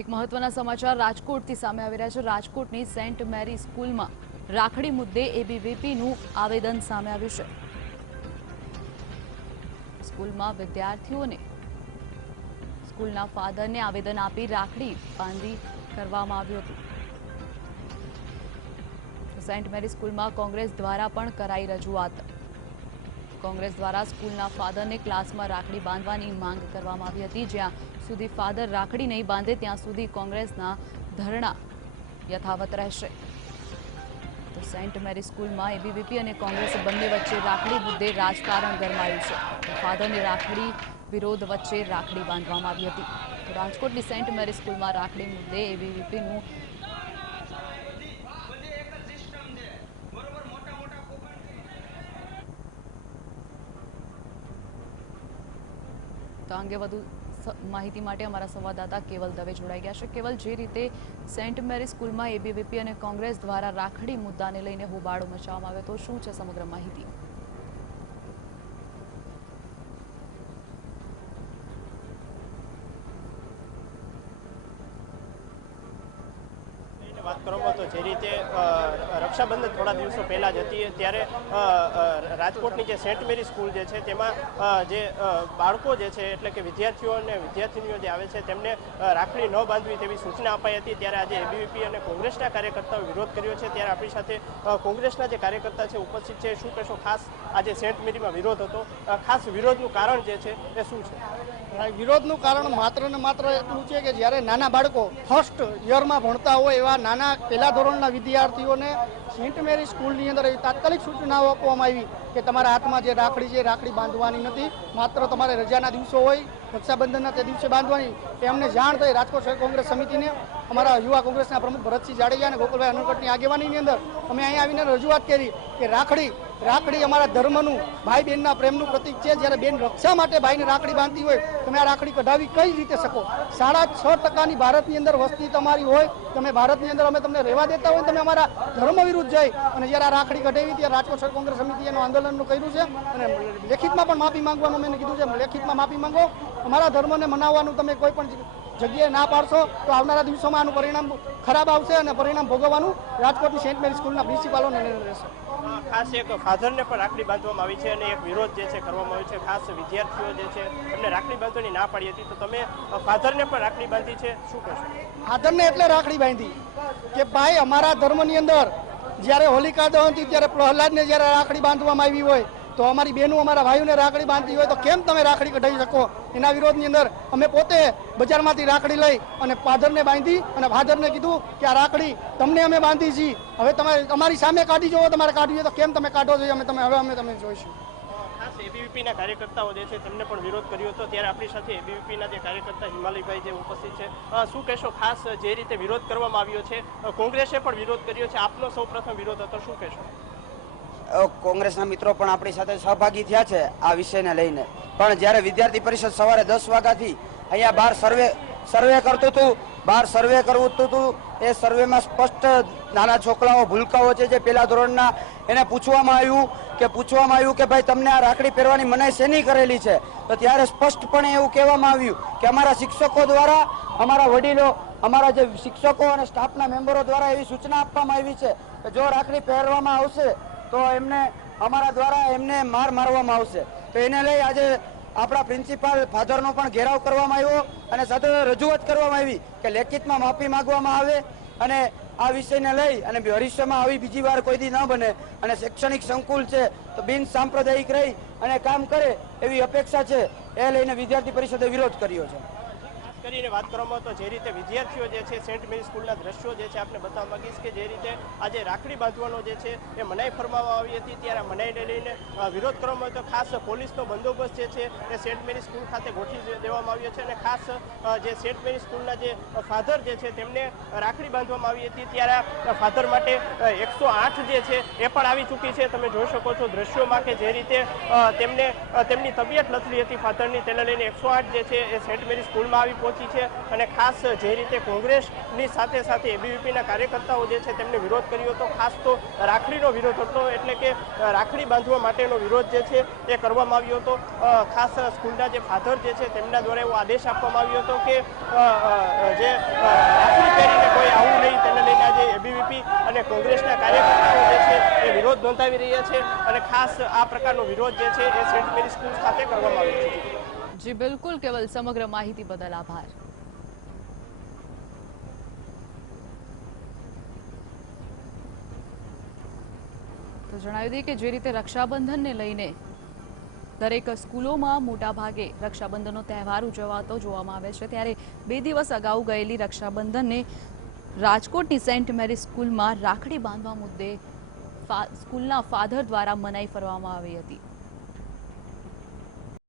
એક મહત્વના સમાચાર રાજકોટથી સામે આવી રહ્યા છે। રાજકોટની સેન્ટ મેરી સ્કૂલમાં રાખડી મુદ્દે એબીવીપીનું આવેદન સામે આવ્યું છે। સ્કૂલમાં વિદ્યાર્થીઓને સ્કૂલના ફાધરને આવેદન આપી રાખડી બાંધી કરવામાં આવ્યું હતું। સેન્ટ મેરી સ્કૂલમાં કોંગ્રેસ દ્વારા પણ કરાઈ રજૂઆત। કોંગ્રેસ દ્વારા સ્કૂલના ફાધરને ક્લાસમાં રાખડી બાંધવાની માંગ કરવામાં આવી હતી। જ્યાં સુધી ફાધર રાખડી નહીં બાંધે ત્યાં સુધી કોંગ્રેસના ધરણા યથાવત રહેશે। તો સેન્ટ મેરી સ્કૂલમાં એબીવીપી અને કોંગ્રેસ બંને વચ્ચે રાખડી મુદ્દે રાજકારણ ગરમાયું છે। ફાધરની રાખડી વિરોધ વચ્ચે રાખડી બાંધવામાં આવી હતી। તો રાજકોટની સેન્ટ મેરી સ્કૂલમાં રાખડી મુદ્દે એબીવીપીનું તો અંગે વધુ માહિતી માટે અમારા સંવાદદાતા કેવલ દવે જોડાઈ ગયા છે। કેવલ, જે રીતે સેન્ટ મેરી સ્કૂલમાં એબીવીપી અને કોંગ્રેસ દ્વારા રાખડી મુદ્દાને લઈને હોબાળો મચાવવામાં આવ્યો, તો શું છે સમગ્ર માહિતી? વાત કરવામાં તો જે રીતે રક્ષાબંધન થોડા દિવસો પહેલાં જ હતી ત્યારે રાજકોટની જે સેન્ટ મેરી સ્કૂલ જે છે તેમાં જે બાળકો જે છે એટલે કે વિદ્યાર્થીઓ અને વિદ્યાર્થીનીઓ જે આવે છે તેમને રાખડી ન બાંધવી તેવી સૂચના અપાઈ હતી। ત્યારે આજે એબીવીપી અને કોંગ્રેસના કાર્યકર્તાઓ વિરોધ કર્યો છે। ત્યારે આપણી સાથે કોંગ્રેસના જે કાર્યકર્તા છે ઉપસ્થિત છે। શું કહેશો, ખાસ આજે સેન્ટ મેરીમાં વિરોધ હતો, ખાસ વિરોધનું કારણ જે છે એ શું છે? વિરોધનું કારણ માત્ર ને માત્ર એટલું છે કે જ્યારે નાના બાળકો ફર્સ્ટ યરમાં ભણતા હોય એવા નાના પહેલા ધોરણના વિદ્યાર્થીઓને સેન્ટ મેરી સ્કૂલની અંદર એવી તાત્કાલિક સૂચનાઓ આપવામાં આવી કે તમારા હાથમાં જે રાખડી છે રાખડી બાંધવાની નથી, માત્ર તમારે રજાના દિવસો હોય રક્ષાબંધનના તે દિવસે બાંધવાની। એ અમને જાણ થઈ રાજકોટ શહેર કોંગ્રેસ સમિતિને, અમારા યુવા કોંગ્રેસના પ્રમુખ ભરતસિંહ જાડેજા અને ગોકુલભાઈ અનોકટની આગેવાનીની અંદર અમે અહીંયા આવીને રજૂઆત કરી કે રાખડી અમારા ધર્મનું ભાઈ બહેનના પ્રેમનું પ્રતીક છે। જ્યારે બેન રક્ષા માટે ભાઈને રાખડી બાંધતી હોય તમે આ રાખડી કઢાવી કઈ રીતે શકો? 6.5% ભારતની અંદર વસ્તી તમારી હોય, તમે ભારતની અંદર અમે તમને રહેવા દેતા હોય, તમે અમારા ધર્મ વિરુદ્ધ જઈ અને જ્યારે આ રાખડી કઢાવી ત્યારે રાજકોટ શહેર કોંગ્રેસ સમિતિ એનું આંદોલનનું કર્યું છે અને લેખિતમાં પણ માફી માંગવાનું મેં કીધું છે। લેખિતમાં માફી માંગો, અમારા ધર્મને મનાવવાનું તમે કોઈ પણ જગ્યાએ ના પાડશો તો આવનારા દિવસોમાં આનું પરિણામ ખરાબ આવશે અને પરિણામ ભોગવવાનું રાજકોટની સેન્ટ મેરી સ્કૂલના પ્રિન્સિપાલોને રહેશે। ખાસ એક ફાધરને પણ રાખડી બાંધવામાં આવી છે અને એક વિરોધ જે છે કરવામાં આવ્યો છે। ખાસ વિદ્યાર્થીઓ જે છે એમને રાખડી બાંધવાની ના પાડી હતી, તો તમે ફાધરને પણ રાખડી બાંધી છે, શું કહેશો? ફાધરને એટલે રાખડી બાંધી કે ભાઈ અમારા ધર્મની અંદર જ્યારે હોલિકા દહન હતી ત્યારે પ્રહલાદને જ્યારે રાખડી બાંધવામાં આવી હોય તો અમારી બહેનો અમારા ભાઈઓને રાખડી બાંધતી હોય તો કેમ તમે રાખડી કઢાવી શકો? એના વિરોધની અંદર અમે પોતે બજારમાંથી રાખડી લઈ અને ફાધરને બાંધી અને ફાધરને કીધું કે આ રાખડી તમને અમે બાંધી છીએ, હવે તમે અમારી સામે કાઢી જોવો, તમારે કાઢવી હોય તો કેમ તમે કાઢો છો? અમે તમે જોઈશું। ખાસ એબીવીપીના કાર્યકર્તાઓ જે છે તેમને પણ વિરોધ કર્યો હતો। ત્યારે આપણી સાથે એબીવીપીના જે કાર્યકર્તા હિમાલયભાઈ જે ઉપસ્થિત છે, શું કહેશો, ખાસ જે રીતે વિરોધ કરવામાં આવ્યો છે, કોંગ્રેસે પણ વિરોધ કર્યો છે, આપનો સૌ પ્રથમ વિરોધ હતો, શું કહેશો? કોંગ્રેસના મિત્રો પણ આપણી સાથે સહભાગી થયા છે આ વિષયને લઈને। પણ જ્યારે વિદ્યાર્થી પરિષદ સવારે 10 વાગ્યાથી અહીંયા બહાર સર્વે કરતું હતું, બહાર સર્વે કરવું હતું, એ સર્વેમાં સ્પષ્ટ નાના છોકરાઓ ભૂલકાઓ છે જે પહેલા ધોરણના, એને પૂછવામાં આવ્યું કે ભાઈ તમને આ રાખડી પહેરવાની મનાઈ શેની કરેલી છે? તો ત્યારે સ્પષ્ટપણે એવું કહેવામાં આવ્યું કે અમારા શિક્ષકો દ્વારા, અમારા વડીલો, અમારા જે શિક્ષકો અને સ્ટાફના મેમ્બરો દ્વારા એવી સૂચના આપવામાં આવી છે કે જો રાખડી પહેરવામાં આવશે તો અમારા દ્વારા એમને મારવામાં આવશે। તો એને લઈ આજે આપણા પ્રિન્સિપાલ ફાધરનો પણ ઘેરાવ કરવામાં આવ્યો અને સાથે રજૂઆત કરવામાં આવી કે લેખિતમાં માફી માંગવામાં આવે અને આ વિષયને લઈ અને ભવિષ્યમાં આવી બીજી વાર કોઈ દી ન બને અને શૈક્ષણિક સંકુલ છે તો બિન સાંપ્રદાયિક રહી અને કામ કરે એવી અપેક્ષા છે। એ લઈને વિદ્યાર્થી પરિષદે વિરોધ કર્યો છે। કરીને વાત કરવામાં તો જે રીતે વિદ્યાર્થીઓ જે છે સેન્ટ મેરી સ્કૂલના દ્રશ્યો જે છે આપણે બતાવવા માંગીશ કે જે રીતે આજે રાખડી બાંધવાનો જે છે એ મનાઈ ફરમાવવામાં આવી હતી, ત્યારે મનાઈને લઈને વિરોધ કરવામાં આવ્યો હતો। ખાસ પોલીસનો બંદોબસ્ત જે છે એ સેન્ટ મેરી સ્કૂલ ખાતે ગોઠવી દેવામાં આવ્યો છે અને ખાસ જે સેન્ટ મેરી સ્કૂલના જે ફાધર જે છે તેમને રાખડી બાંધવામાં આવી હતી। ત્યારે ફાધર માટે 108 જે છે એ પણ આવી ચૂકી છે। તમે જોઈ શકો છો દ્રશ્યોમાં કે જે રીતે તેમની તબિયત લથડી હતી ફાધરની, તેને લઈને 108 જે છે એ સેન્ટ મેરી સ્કૂલમાં આવી પહોંચી છે। અને ખાસ જે રીતે કોંગ્રેસની સાથે સાથે એબીવીપીના કાર્યકર્તાઓ જે છે તેમને વિરોધ કર્યો હતો, ખાસ તો રાખડીનો વિરોધ હતો, એટલે કે રાખડી બાંધવા માટેનો વિરોધ જે છે એ કરવામાં આવ્યો હતો। ખાસ સ્કૂલના જે ફાધર જે છે તેમના દ્વારા એવો આદેશ આપવામાં આવ્યો હતો કે જે સામે કોંગ્રેસના કાર્યકર્તાઓ જે છે એ વિરોધ નોંધાવી રહ્યા છે અને ખાસ આ પ્રકારનો વિરોધ જે છે એ સેન્ટ મેરી સ્કૂલ ખાતે કરવામાં આવ્યો છે. જી બિલકુલ કેવલ, સમગ્ર માહિતી બદલ આભાર. તો જણાવી દઈએ કે જે રીતે રક્ષાબંધનને લઈને દરેક સ્કૂલોમાં મોટા ભાગે રક્ષાબંધનનો તહેવાર ઉજવાતો જોવામાં આવે છે, ત્યારે 2 દિવસ અગાઉ ગયેલી રક્ષાબંધનને રાજકોટની સેન્ટ મેરી સ્કૂલમાં રાખડી બાંધવા મુદ્દે સ્કૂલના ફાધર દ્વારા મનાઈ ફરવામાં આવી હતી.